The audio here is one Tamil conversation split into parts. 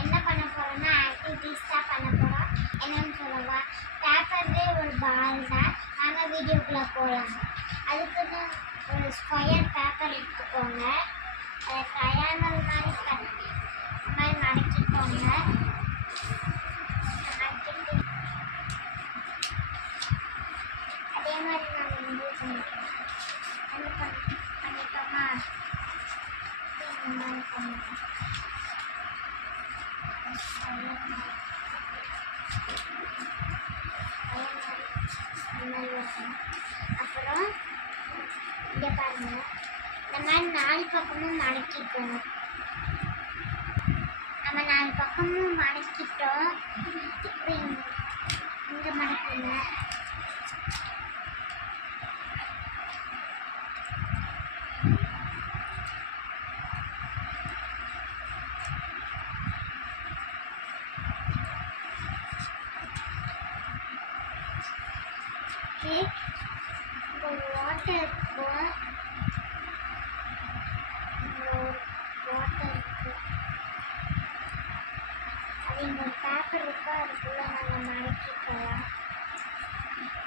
என்ன பண்ண போகிறோன்னா ஆக்டிவிட்டீஸ் தான் பண்ண போகிறோம். என்னன்னு சொல்லவா? பேப்பர்லேயே ஒரு பால் தான். நாங்கள் வீடியோக்குள்ளே போகலாம். அதுக்குன்னு ஒரு ஸ்கொயர் பேப்பர் எடுத்துக்கோங்க. அதை ட்ரையாங்கல் மாதிரி மடக்கிக்கோங்க. அதே மாதிரி நாங்கள் என்ன பண்ணிட்டோமா இந்த மாதிரி பண்ணிட்டோம். அப்புறம் இங்கே பாருங்க, இந்த மாதிரி 4 பக்கமும் மடக்கிக்கணும். நம்ம 4 பக்கமும் மடக்கிட்டோம். இப்படி இங்கே மடக்குங்க. இப்போ வாட்டர் இருக்கு, அது இங்கே ஒரு பேப்பர் இருக்கோ அதுக்குள்ளே நாங்கள் மடக்கிக்கலாம்.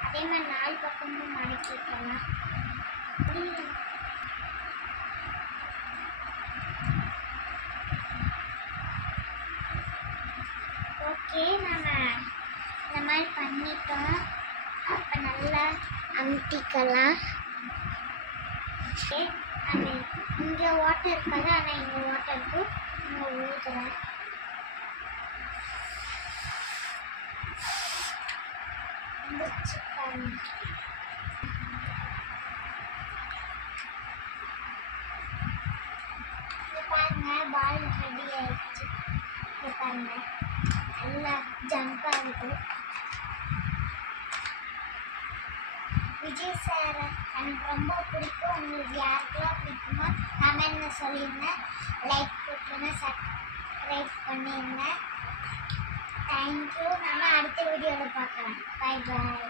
அதே மாதிரி 4 பக்கமும் மடக்கிக்கலாம். ஓகே, நம்ம இந்த மாதிரி பண்ணிட்டோம். அப்போ நல்லா அமுத்திக்கலாம். அது இங்கே வாட்டர் இருக்காது, ஆனால் இங்கே வாட்டர் இருக்கு. இங்கே ஊற்றுறேன். பாருங்க, பால் ரெடி ஆயிடுச்சு. பாருங்க, நல்லா ஜம்ப் ஆகுது. விஜய் சார் எனக்கு ரொம்ப பிடிக்கும். உங்களுக்கு யாருக்கெல்லாம் பிடிக்குமோ கமெண்ட்ல சொல்லிடுங்க. லைக் போட்டுருங்க, சப்ஸ்கிரைப் பண்ணிடுங்க. தேங்க்யூ. நம்ம அடுத்த வீடியோவில் பார்க்கலாம். Bye bye.